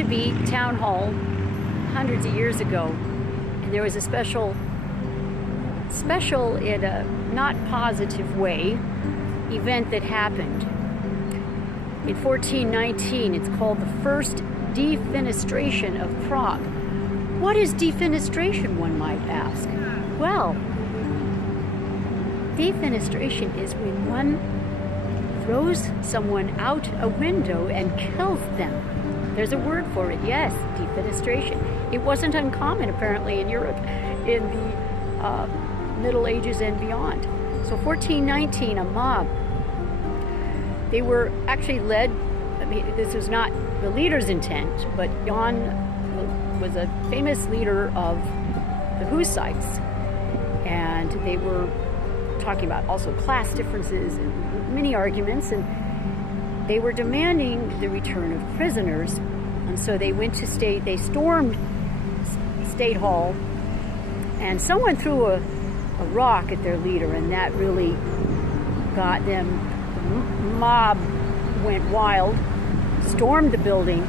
to be town hall hundreds of years ago, and there was a special in a not positive way event that happened. In 1419, it's called the First Defenestration of Prague. What is defenestration, one might ask? Well, defenestration is when one throws someone out a window and kills them. There's a word for it, yes, defenestration. It wasn't uncommon, apparently, in Europe in the Middle Ages and beyond. So 1419, a mob. They were actually led, I mean, this was not the leader's intent, but Jan was a famous leader of the Hussites, and they were talking about also class differences and many arguments, and they were demanding the return of prisoners. And so they stormed State Hall, and someone threw a rock at their leader, and that really got them. The mob went wild, stormed the building,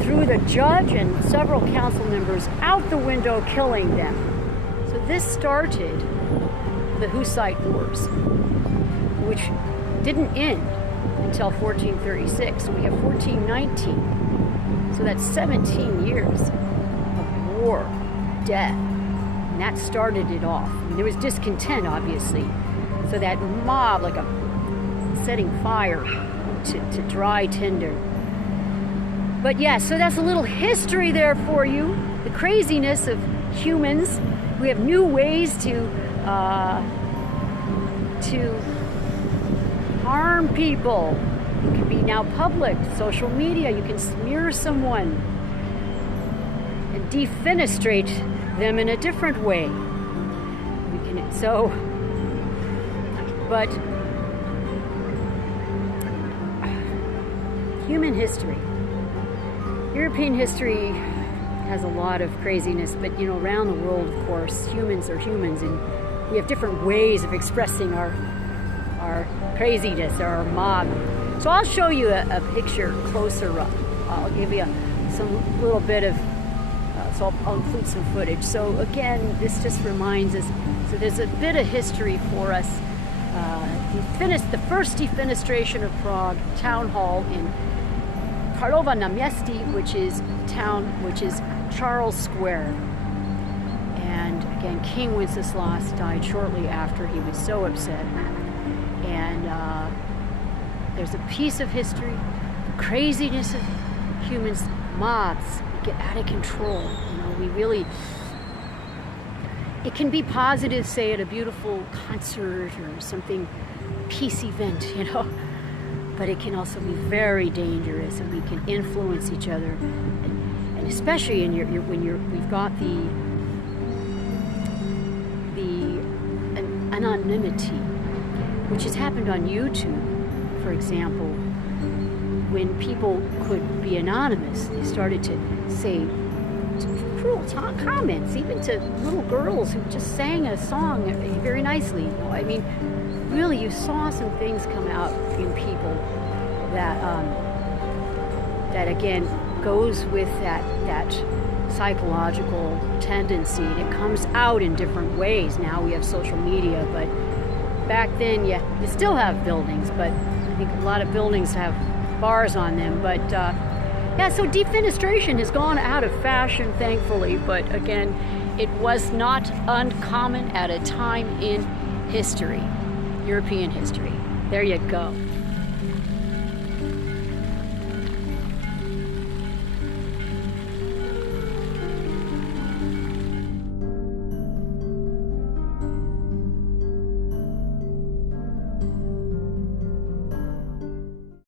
threw the judge and several council members out the window, killing them. So this started the Hussite Wars, which didn't end until 1436. So we have 1419. So that's 17 years of war, death. And that started it off. And there was discontent, obviously. So that mob, like a setting fire to dry tinder. But yeah, so that's a little history there for you. The craziness of humans. We have new ways to harm people. It can be now public, social media. You can smear someone and defenestrate them in a different way. But human history. European history has a lot of craziness, but around the world, of course, humans are humans, and we have different ways of expressing our craziness, or our mob. So I'll show you a picture closer up. I'll give you some little bit of, so I'll include some footage. So again, this just reminds us, so there's a bit of history for us. The first defenestration of Prague, town hall in Karlova na Městí, which is Charles Square. And again, King Wenceslas died shortly after. He was so upset. And there's a piece of history, the craziness of humans, mobs get out of control. It can be positive, say at a beautiful concert or something, peace event, but it can also be very dangerous, and we can influence each other, and especially we've got the anonymity, which has happened on YouTube, for example. When people could be anonymous, they started to say cruel comments, even to little girls who just sang a song very nicely. I mean, really, you saw some things come out in people that again goes with that psychological tendency. And it comes out in different ways. Now we have social media, but back then, you still have buildings, but I think a lot of buildings have bars on them. But so defenestration has gone out of fashion, thankfully, but again, it was not uncommon at a time in history, European history. There you go.